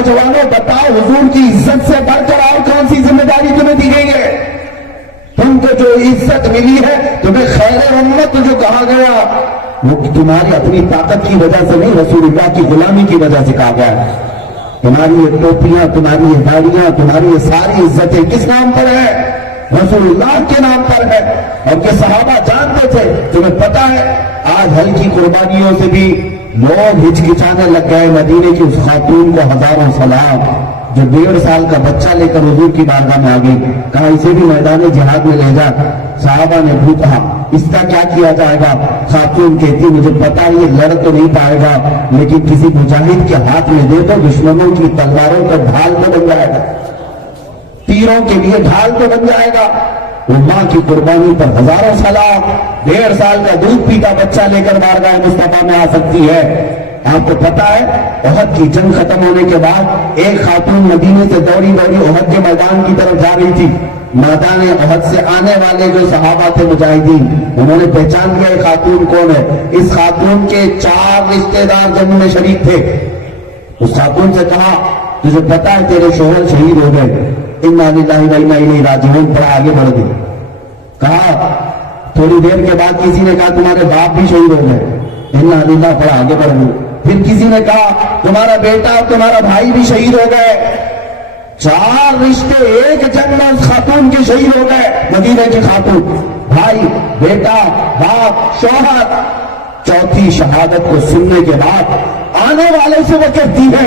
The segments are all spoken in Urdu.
نوجوانوں بتاؤ حضور کی عزت سے بڑھ کر اور کون سی ذمہ داری تمہیں دی گئی ہے؟ تم کو جو عزت ملی ہے، تمہیں خیر امت جو کہا گیا، وہ تمہاری اپنی طاقت کی وجہ سے نہیں، رسول اللہ کی غلامی کی وجہ سے کہا گیا ہے۔ تمہاری یہ ٹوپیاں، تمہاری یہ داڑیاں، تمہاری یہ ساری عزتیں کس نام پر ہے؟ رسول اللہ کے نام پر ہے۔ اور کہ صحابہ جانتے تھے، تمہیں پتا ہے آج ہلکی قربانیوں سے بھی لوگ ہچکچانے لگ گئے۔ مدینے کی اس خاتون کو ہزاروں سلام، جو 1.5 سال کا بچہ لے کر حضور کی بارگاہ میں آ گئی، کہا اسے بھی میدان جہاد میں لے جا۔ صحابہ نے پوچھا اس کا کیا کیا جائے گا؟ خاتون کہتی مجھے پتا ہے یہ لڑ تو نہیں پائے گا، لیکن کسی مجاہد کے ہاتھ میں دے تو دشمنوں کی تلواروں کا ڈھال تو بن جائے گا، تیروں کے لیے ڈھال تو بن جائے گا۔ وہ ماں کی قربانی پر ہزاروں سلام۔ 1.5 سال کا دودھ پیتا بچہ لے کر بارگاہ مصطفیٰ میں آ سکتی ہے۔ آپ کو پتا ہے احد کی جنگ ختم ہونے کے بعد ایک خاتون مدینے سے دوڑی احد کے میدان کی طرف جا رہی تھی۔ میدان احد سے آنے والے جو صحابہ تھے مجاہدین، انہوں نے پہچان لیا یہ خاتون کون ہے۔ اس خاتون کے 4 رشتے دار جنگ میں شریک تھے۔ اس خاتون سے کہا تجھے پتا ہے تیرے شوہر شہید ہو گئے، انا للہ و انا الیہ راجعون، پر آگے بڑھ گئی۔ کہا تھوڑی دیر کے بعد کسی نے کہا تمہارے باپ بھی شہید ہو گئے، انا للہ، پر آگے بڑھ گئی۔ پھر کسی نے کہا تمہارا بیٹا اور تمہارا بھائی بھی شہید ہو گئے۔ 4 رشتے ایک جنگ میں اس خاتون کے شہید ہو گئے۔ مدینے کی خاتون، بھائی، بیٹا، باپ، شوہر۔ 4تھی شہادت کو سننے کے بعد آنے والے سے وہ کہتی ہے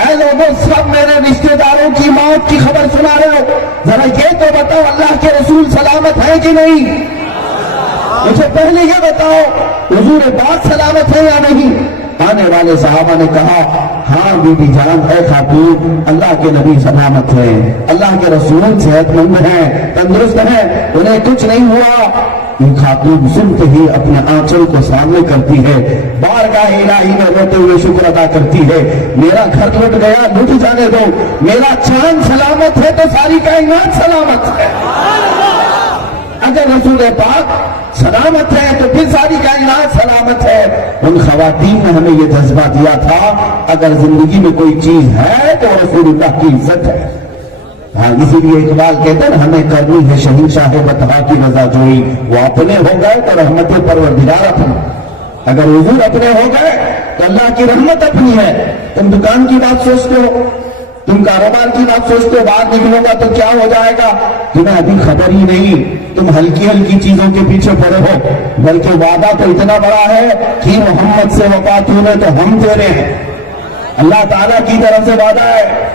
اے لوگوں، سب میرے رشتے داروں کی موت کی خبر سنا رہے ہو، ذرا یہ تو بتاؤ اللہ کے رسول سلامت ہے کہ نہیں؟ مجھے پہلے یہ بتاؤ حضور پاک سلامت ہے یا نہیں؟ آنے والے صحابہ نے کہا ہاں بی بی جان، اے خاتون، اللہ کے نبی سلامت ہے، اللہ کے رسول صحت مند ہیں، تندرست ہیں، انہیں کچھ نہیں ہوا۔ یہ خاتون سنتے ہی اپنے آنچل کو سامنے کرتی ہے، بارگاہ الہی میں روتے ہوئے شکر ادا کرتی ہے، میرا گھر لٹ گیا، لٹ جانے دو، میرا چاند سلامت ہے تو ساری کائنات سلامت ہے۔ اگر رسول پاک سلامت ہے تو پھر ساری کائنات سلامت ہے۔ ان خواتین نے ہمیں یہ جذبہ دیا تھا اگر زندگی میں کوئی چیز ہے تو رسول اللہ کی عزت ہے۔ ہاں، اسی لیے اقبال کہتے ہیں ہمیں کرنی ہے شہنشاہ بطحا کی رضا جوئی، وہ اپنے ہو گئے تو رحمت پروردگار اپنا۔ اگر حضور اپنے ہو گئے تو اللہ کی رحمت اپنی ہے۔ تم دکان کی بات سوچتے ہو، تم کاروبار کی بات سوچتے ہو، باہر نکلو گا تو کیا ہو جائے گا، تمہیں ابھی خبر ہی نہیں، تم ہلکی ہلکی چیزوں کے پیچھے پڑے ہو، بلکہ وعدہ تو اتنا بڑا ہے کہ محمد سے وفات ہونے تو ہم تیرے ہیں۔ اللہ تعالیٰ کی طرف سے وعدہ ہے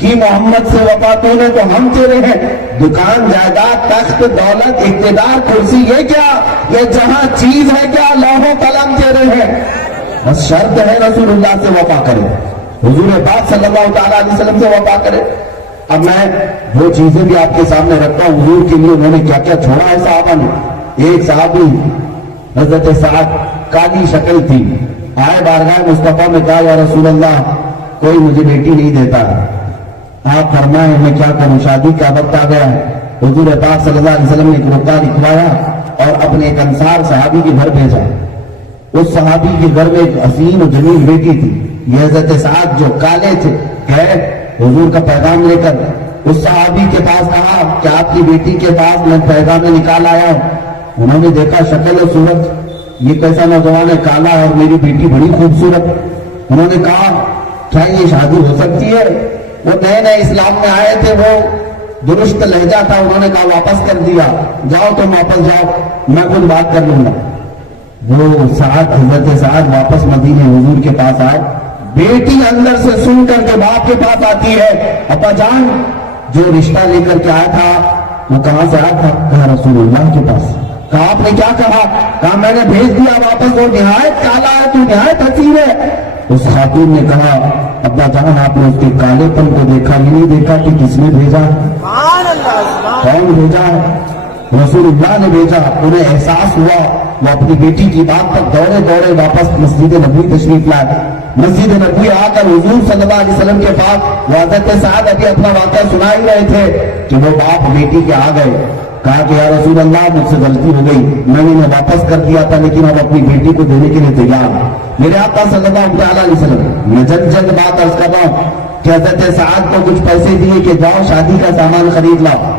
کہ محمد سے وفات ہونے تو ہم تیرے ہیں۔ دکان، جائیداد، تخت، دولت، اقتدار، کرسی، یہ کیا، یہ جہاں چیز ہے کیا، لوح و قلم تیرے ہیں۔ بس شرط ہے رسول اللہ سے وفا کرے، حضور پاک صلی اللہ تعالیٰ علیہ وسلم سے وفا کرے۔ اب میں وہ چیزیں بھی آپ کے سامنے رکھتا ہوں حضور کے لیے انہوں نے کیا کیا چھوڑا ہے صحابہ نے۔ ایک صحابی حضرت سعد، کالی شکل تھی، آئے بارگاہ مصطفیٰ میں کہا یا رسول اللہ کوئی مجھے بیٹی نہیں دیتا، آپ فرمائیں میں کیا کروں، شادی کا وقت آ گیا ہے۔ حضور پاک صلی اللہ علیہ وسلم نے ایک رکا لکھوایا اور اپنے ایک انصار صحابی کے گھر بھیجا۔ اس صحابی کے گھر میں ایک حسین و جمیل بیٹی تھی۔ یہ حضرت سعد جو کالے تھے گئے حضور کا پیغام لے کر، اس صحابی کے پاس کہا کہ آپ کی بیٹی کے پاس میں پیغام نکال آیا ہوں۔ انہوں نے دیکھا شکل و صورت، یہ کیسا نوجوان ہے، کالا، اور میری بیٹی بڑی خوبصورت۔ انہوں نے کہا کیا یہ شادی ہو سکتی ہے؟ وہ نئے نئے اسلام میں آئے تھے، وہ درست لہجہ تھا، انہوں نے کہا واپس کر دیا، جاؤ تم واپس جاؤ، میں خود بات کر لوں گا۔ وہ سعد، حضرت سعد واپس مدینے حضور کے پاس آئے۔ بیٹی اندر سے سن کر کے باپ کے پاس آتی ہے، ابا جان جو رشتہ لے کر کے آیا تھا وہ کہاں سے آیا تھا؟ کہا رسول اللہ کے پاس۔ کہا آپ نے کیا کہا؟ کہا میں نے بھیج دیا واپس، وہ نہایت کالا ہے، تو نہایت حسین ہے۔ اس خاتون نے کہا ابا جان آپ نے اس کے کالے پن کو دیکھا ہی نہیں دیکھا کہ کس نے بھیجا، کون بھیجا؟ رسول اللہ نے بھیجا۔ انہیں احساس ہوا، وہ اپنی بیٹی کی بات پر دوڑے دوڑے واپس مسجد نبوی تشریف لائے۔ مسجد نبوی آ کر حضور صلی اللہ علیہ وسلم کے پاس حضرت سعد ابھی اپنا واقعہ سنا ہی رہے تھے کہ وہ باپ بیٹی کے آ گئے۔ کہا کہ یا رسول اللہ مجھ سے غلطی ہو گئی، میں نے انہیں واپس کر دیا تھا لیکن اب اپنی بیٹی کو دینے کے لیے تیار ہوں۔ میرے آقا صلی اللہ علیہ وسلم میں جلد بات عرض کر رہا ہوں، کہ حضرت سعد کو کچھ پیسے دیے کہ جاؤ شادی کا سامان خرید لاؤ.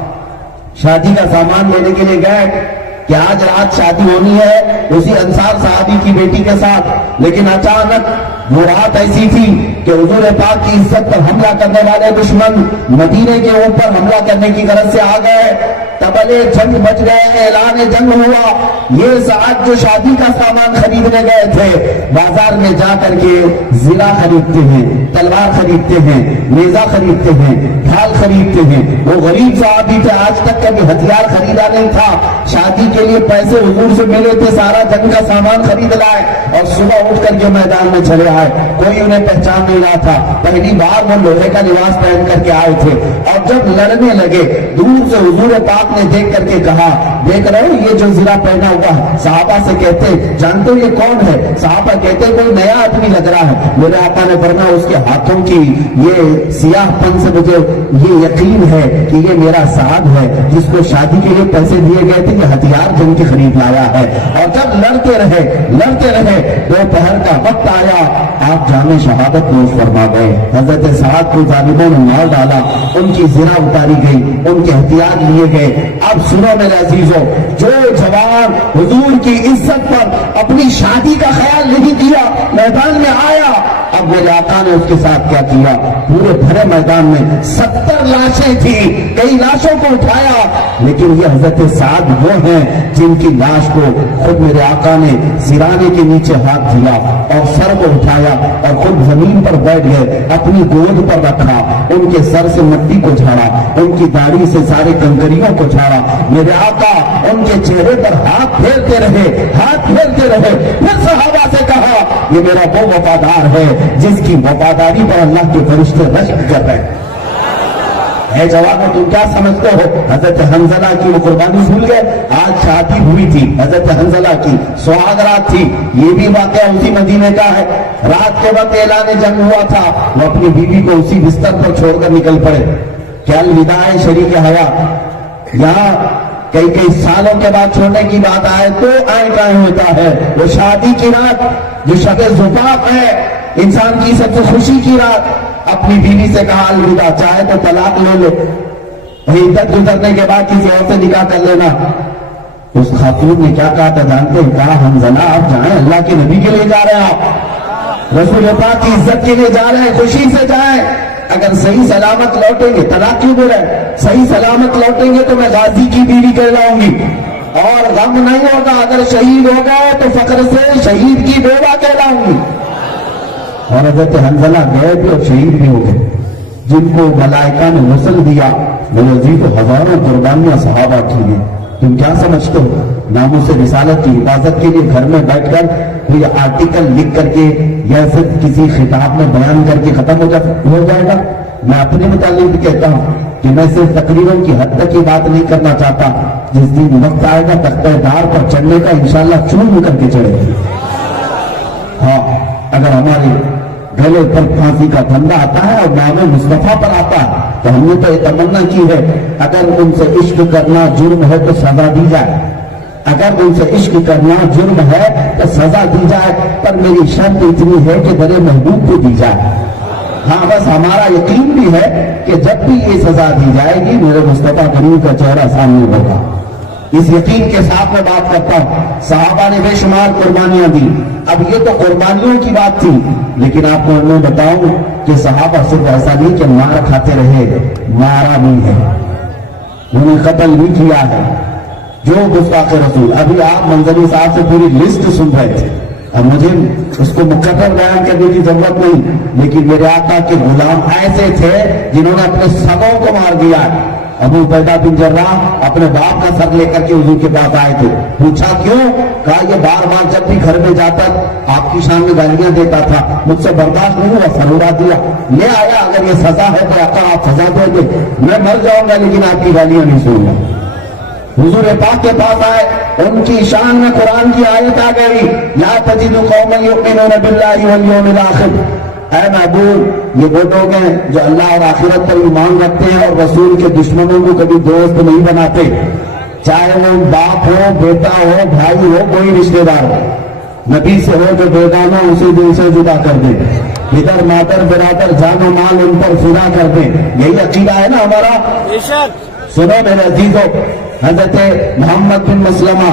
شادی کا سامان لینے کے لیے گئے کہ آج رات شادی ہونی ہے اسی انصار صحابی کی بیٹی کے ساتھ. لیکن اچانک وہ رات ایسی تھی کہ حضور پاک کی عزت پر حملہ کرنے والے دشمن مدینے کے اوپر حملہ کرنے کی غرض سے آ گئے. تبلے جنگ بچ گئے، اعلان جنگ ہوا. یہ سعد جو شادی کا سامان خریدنے گئے تھے بازار میں جا کر کے زرہ خریدتے ہیں، تلوار خریدتے ہیں، نیزہ خریدتے ہیں، ڈھال خریدتے ہیں. وہ غریب صحابی تھے، آج تک کبھی ہتھیار خریدا نہیں تھا. شادی کے لیے پیسے حضور سے ملے تھے، سارا جنگ کا سامان خرید لائے اور صبح اٹھ کر کے میدان میں چلے آئے. کوئی انہیں پہچان نہیں رہا تھا. پہلی بار وہ لوہے کا لباس پہن کر کے آئے تھے اور جب لڑنے لگے دور سے حضور پاک نے دیکھ کر کے کہا دیکھ رہے ہو یہ جو زرہ پہنا ہوا ہے؟ صحابہ سے کہتے جانتے ہو یہ کون ہے؟ صحابہ کہتے کوئی نیا آدمی لگ رہا ہے. میرے آقا نے فرمایا اس کے ہاتھوں کی یہ سیاہ پن سے مجھے یہ یقین ہے کہ یہ میرا سعد ہے جس کو شادی کے لیے پیسے دیے گئے تھے کہ ہتھیار جنگ کی خرید لایا ہے. اور جب لڑتے رہے دوپہر کا وقت آیا آپ جامع شہادت نوش فرما گئے. حضرت سعد کو ظالموں نے مار ڈالا، ان کی زرہ اتاری گئی، ان کے ہتھیار لیے گئے. اب سنو میرے عزیزوں، جو جوان حضور کی عزت پر اپنی شادی کا خیال نہیں کیا میدان میں آیا، اب میرے آقا نے اس کے ساتھ کیا کیا؟ پورے بھرے میدان میں 70 لاشیں تھی، کئی لاشوں کو اٹھایا. لیکن یہ حضرت سعد وہ ہیں جن کی لاش کو خود میرے آقا نے سرانے کے نیچے ہاتھ دیا اور سر کو اٹھایا اور خود زمین پر بیٹھ گئے، اپنی گود پر رکھا، ان کے سر سے مٹی کو جھاڑا، ان کی داڑھی سے سارے کنکریوں کو جھاڑا. میرے آقا ان کے چہرے پر ہاتھ پھیرتے رہے. پھر صحابہ سے کہا یہ میرا وہ وفادار ہے جس کی وفاداری پر اللہ کے فرشتے رشک کر رہے ہیں. اے جوانو تم کیا سمجھتے ہو؟ حضرت حنظلہ کی وہ قربانی بھول گئے؟ آج شادی ہوئی تھی حضرت حنظلہ کی، سہاگ رات تھی. یہ بھی واقعہ اسی مدینے کا ہے. رات کے وقت اعلان جنگ ہوا تھا، وہ اپنی بیوی کو اسی بستر پر چھوڑ کر نکل پڑے. کیا الوداع شریک حیات یہاں کئی سالوں کے بعد چھوڑنے کی بات آئے تو قائم ہوتا ہے. وہ شادی کی رات جو شب زفاف ہے، انسان کی سب سے خوشی کی رات، اپنی بیوی سے کہا الوداع، چاہے تو طلاق لے لو، عدت گزرنے کے بعد کسی اور سے نکاح کر لینا. اس خاتون نے کیا کہا تھا جانتے ہیں؟ کہا حنظلہ آپ جائیں، اللہ کے نبی کے لیے جا رہے ہیں، آپ رسول پاک کی عزت کے لیے جا رہے ہیں، خوشی سے جائیں. اگر صحیح سلامت لوٹیں گے، طلاق کیوں دے رہے ہیں؟ صحیح سلامت لوٹیں گے تو میں غازی کی بیوی کہلاؤں گی اور غم نہیں ہوگا. اگر شہید ہو گئے تو فخر سے شہید کی بیوہ کہلاؤں گی. اور حضرت حنظلہ گئے بھی اور شہید بھی ہو گئے، جن کو ملائکہ نے غسل دیا. میرے عزیز ہزاروں قربانیاں صحابہ کی ہیں. تم کیا سمجھتے ہو ناموس رسالت کی حفاظت کے لیے گھر میں بیٹھ کر کوئی آرٹیکل لکھ کر کے یا صرف کسی خطاب میں بیان کر کے ختم ہو جائے گا؟ میں اپنے متعلق بھی کہتا ہوں کہ میں صرف تقریروں کی حد تک کی بات نہیں کرنا چاہتا. جس دن وقت آئے گا تختہ دار پر چڑھنے کا انشاءاللہ چون کر کے چڑھے گی. ہاں اگر ہمارے گلے پر پھانسی کا پھندا آتا ہے اور نام مصطفیٰ پر آتا ہے تو ہم نے تو یہ تمنا کی ہے اگر ان سے عشق کرنا جرم ہے تو سزا دی جائے. اگر ان سے عشق کرنا جرم ہے تو سزا دی جائے، پر میری شرط اتنی ہے کہ در محبوب کو دی جائے. ہاں بس ہمارا یقین بھی ہے کہ جب بھی یہ سزا دی جائے گی میرے مصطفیٰ کریم کا چہرہ سامنے ہوگا. اس یقین کے ساتھ میں بات کرتا ہوں. صحابہ نے بے شمار قربانیاں دی. اب یہ تو قربانیوں کی بات تھی، لیکن آپ کو میں بتاؤں کہ صحابہ صرف ایسا نہیں کہ مار کھاتے رہے، مارا نہیں ہے، انہیں قتل بھی کیا ہے. جو گستاخ رسول، ابھی آپ منظری صاحب سے پوری لسٹ سن رہے تھے، اب مجھے اس کو مقرر بیان کرنے کی ضرورت نہیں، لیکن میرے آقا کے غلام ایسے تھے جنہوں نے اپنے سگوں کو مار دیا. ابو عبیدہ بن جراح اپنے باپ کا سر لے کر کے حضور کے پاس آئے تھے. پوچھا کیوں؟ کہا یہ بار بار جب بھی گھر میں جاتا آپ کی شان میں گالیاں دیتا تھا، مجھ سے برداشت نہیں ہوا، سر اڑا دیا. لے آیا، اگر یہ سزا ہے تو آقا آپ سزا دیں گے، میں مر جاؤں گا لیکن آپ کی گالیاں نہیں سنوں گا. حضور پاک کے پاس آئے، ان کی شان میں قرآن کی آیت آ گئی، لا تجد قوما یؤمنون باللہ والیوم الآخر. اے محبوب یہ وہ لوگ ہیں جو اللہ اور آخرت پر ایمان رکھتے ہیں اور رسول کے دشمنوں کو کبھی دوست نہیں بناتے، چاہے وہ باپ ہو، بیٹا ہو، بھائی ہو، کوئی رشتہ دار ہو. نبی سے ہو جو بیگانہ اسی دل سے جدا کر دے. ادھر مادر برادر جان و مال ان پر فدا کر دیں. یہی عقیدہ ہے نا ہمارا. سنو میرے عزیزوں، حضرت محمد بن مسلمہ،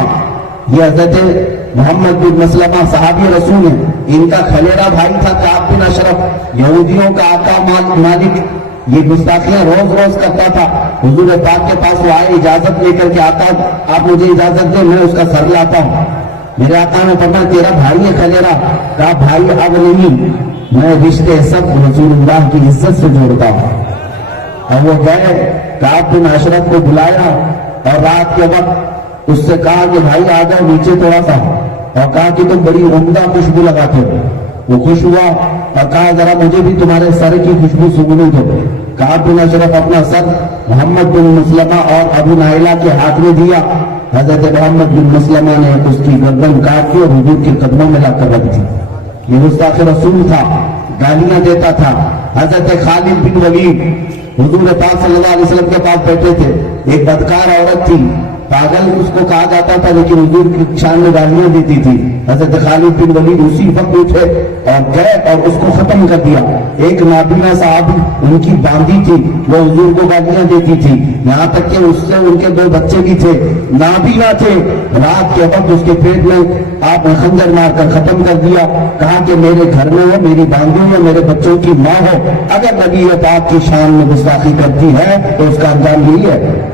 یہ حضرت محمد بن مسلمہ صحابی رسول ہیں. ان کا خلیرہ بھائی تھا کعب بن اشرف، یہودیوں کا آقا مالک. یہ گستاخیاں روز روز کرتا تھا. حضور پاک کے پاس وہ آئے اجازت لے کر کے، آقا آپ مجھے اجازت دیں میں اس کا سر لاتا ہوں. میرے آقا نے فرمایا تیرا بھائی ہے خلیرہ؟ کہا بھائی اب نہیں، میں رشتے سب رسول اللہ کی عزت سے جوڑتا ہوں. اور وہ گئے، کعب بن اشرف کو بلایا اور رات کے وقت اس سے کہا کہ بھائی آ جاؤ نیچے تھوڑا سا، اور کہا کہ تم بڑی عمدہ خوشبو لگاتے ہو. وہ خوش ہوا اور کہا ذرا مجھے بھی تمہارے سر کی خوشبو سونگنے دو. کعب بن اشرف اپنا سر محمد بن مسلمہ اور ابو نائلہ کے ہاتھ میں دیا. حضرت محمد بن مسلمہ نے اس کی گردن کاٹ کے اور حضور کے قدموں میں لا کر رکھ دی. یہ گستاخ رسول تھا، گالیاں دیتا تھا. حضرت خالد بن ولید حضور پاک صلی اللہ علیہ وسلم کے پاس بیٹھے تھے. ایک بدکار عورت تھی، پاگل اس کو کہا جاتا تھا، لیکن حضور کی شان میں گالیاں دیتی تھی. حضرت خالد بن ولید اسی وقت اٹھے اور گئے اور اس کو ختم کر دیا. ایک نابینا صاحب ان کی باندھی تھی، وہ حضور کو گالیاں دیتی تھی، یہاں تک کہ اس سے ان کے 2 بچے بھی تھے، نابینا تھے. رات کے وقت اس کے پیٹ میں آپ نے خنجر مار کر ختم کر دیا. کہا کہ میرے گھر میں ہو، میری باندھی ہو، میرے بچوں کی ماں ہو، اگر نبی پاک کی شان میں گستاخی کرتی ہے تو اس کا انجام یہی ہے.